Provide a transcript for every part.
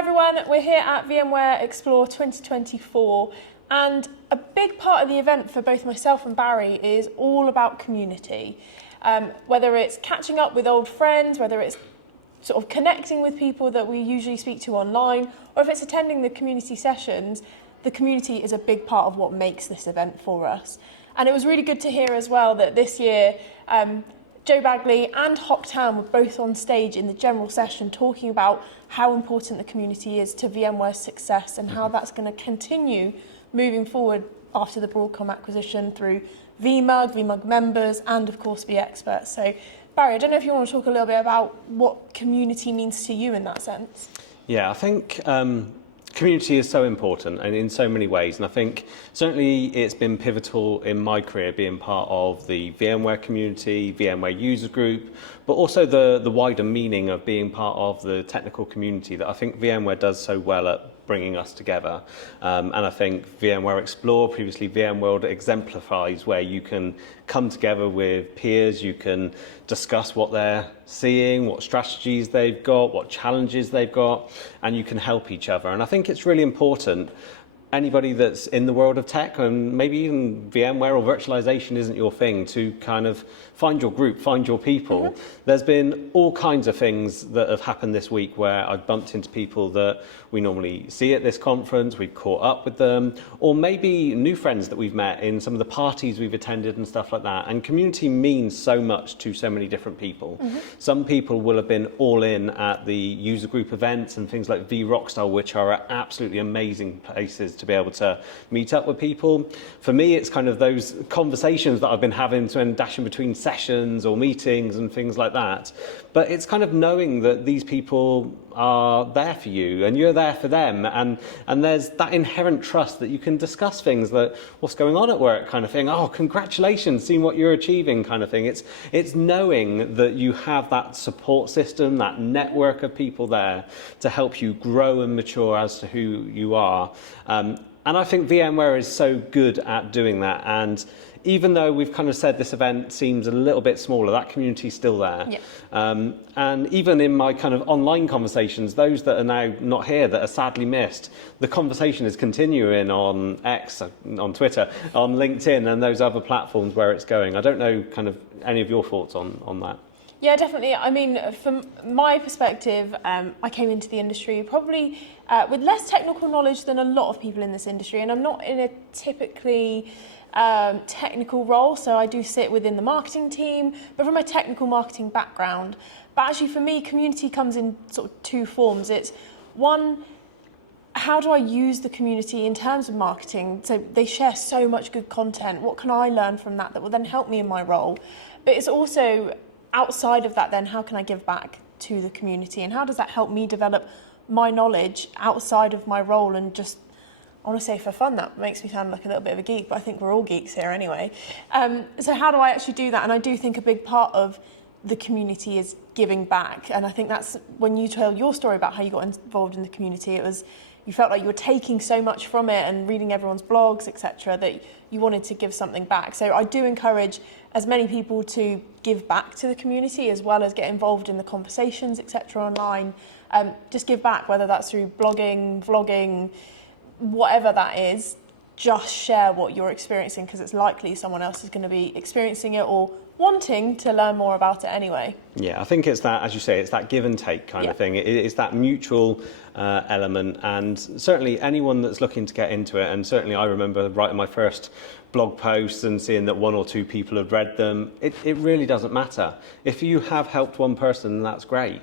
everyone, we're here at VMware Explore 2024 and a big part of the event for both myself and Barry is all about community. Whether it's catching up with old friends, whether it's sort of connecting with people that we usually speak to online, or if it's attending the community sessions, the community is a big part of what makes this event for us. And it was really good to hear as well that this year Joe Bagley and Hock Town were both on stage in the general session talking about how important the community is to VMware's success and how that's going to continue moving forward after the Broadcom acquisition through VMUG members, and of course vExperts. So Barry, I don't know if you want to talk a little bit about what community means to you in that sense. Yeah, I think community is so important and in so many ways, and I think certainly it's been pivotal in my career being part of the VMware community, VMware User Group, but also the wider meaning of being part of the technical community that I think VMware does so well at bringing us together. And I think VMware Explore, previously VMworld, exemplifies where you can come together with peers, you can discuss what they're seeing, what strategies they've got, what challenges they've got, and you can help each other. And I think it's really important. Anybody that's in the world of tech, and maybe even VMware or virtualization isn't your thing, to kind of find your group, find your people. Mm-hmm. There's been all kinds of things that have happened this week where I've bumped into people that we normally see at this conference, we've caught up with them, or maybe new friends that we've met in some of the parties we've attended and stuff like that. And community means so much to so many different people. Mm-hmm. Some people will have been all in at the user group events and things like vRockstar, which are absolutely amazing places to be able to meet up with people. For me, it's kind of those conversations that I've been having when dashing between sessions or meetings and things like that. But it's kind of knowing that these people are there for you and you're there for them, and there's that inherent trust that you can discuss things that what's going on at work kind of thing. Oh, congratulations, seeing what you're achieving kind of thing. It's knowing that you have that support system, that network of people there to help you grow and mature as to who you are. And I think VMware is so good at doing that. And even though we've kind of said this event seems a little bit smaller, that community's still there. Yeah. And even in my kind of online conversations, those that are now not here, that are sadly missed, the conversation is continuing on X, on Twitter, on LinkedIn, and those other platforms where it's going. I don't know kind of any of your thoughts on that. Yeah, definitely. I mean, from my perspective, I came into the industry probably with less technical knowledge than a lot of people in this industry, and I'm not in a typically technical role, so I do sit within the marketing team, but from a technical marketing background. But actually for me, community comes in sort of two forms. It's one, how do I use the community in terms of marketing? So they share so much good content. What can I learn from that will then help me in my role? But it's also outside of that then, how can I give back to the community, and how does that help me develop my knowledge outside of my role? And just, I want to say for fun, that makes me sound like a little bit of a geek, but I think we're all geeks here anyway. So how do I actually do that? And I do think a big part of the community is giving back. And I think that's when you tell your story about how you got involved in the community, it was, you felt like you were taking so much from it and reading everyone's blogs, etc., that you wanted to give something back. So I do encourage as many people to give back to the community as well as get involved in the conversations, etc., online. Just give back, whether that's through blogging, vlogging, whatever that is. Just share what you're experiencing, because it's likely someone else is going to be experiencing it or wanting to learn more about it anyway. Yeah, I think it's that, as you say, it's that give and take kind of thing. It's that mutual element, and certainly anyone that's looking to get into it, and certainly I remember writing my first blog posts and seeing that one or two people had read them. It really doesn't matter. If you have helped one person, that's great.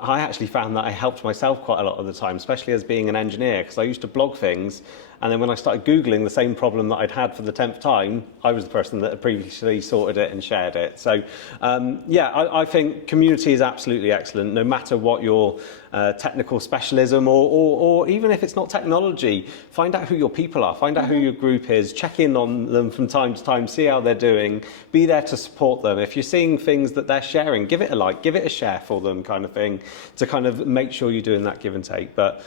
I actually found that I helped myself quite a lot of the time, especially as being an engineer, because I used to blog things, and then when I started Googling the same problem that I'd had for the 10th time, I was the person that had previously sorted it and shared it. So I think community is absolutely excellent, no matter what your technical specialism, or even if it's not technology. Find out who your people are, find out who your group is, check in on them from time to time, see how they're doing, be there to support them. If you're seeing things that they're sharing, give it a like, give it a share for them kind of thing, to kind of make sure you're doing that give and take. But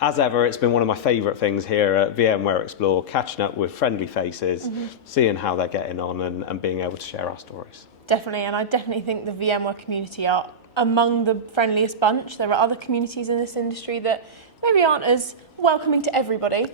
as ever, it's been one of my favourite things here at VMware Explore, catching up with friendly faces, seeing how they're getting on, and being able to share our stories. Definitely, and I definitely think the VMware community are among the friendliest bunch. There are other communities in this industry that maybe aren't as welcoming to everybody.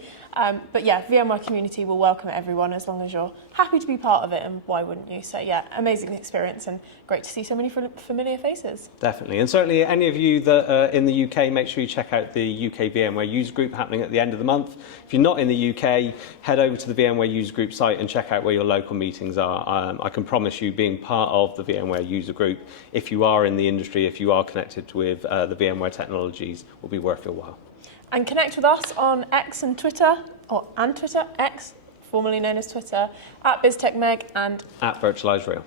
But yeah, VMware community will welcome everyone as long as you're happy to be part of it, and why wouldn't you? So yeah, amazing experience and great to see so many familiar faces. Definitely. And certainly any of you that are in the UK, make sure you check out the UK VMware User Group happening at the end of the month. If you're not in the UK, head over to the VMware User Group site and check out where your local meetings are. I can promise you, being part of the VMware User Group, if you are in the industry, if you are connected with the VMware technologies, will be worth your while. And connect with us on X and Twitter, X, formerly known as Twitter, @BizTechMeg and @VirtualizeReal.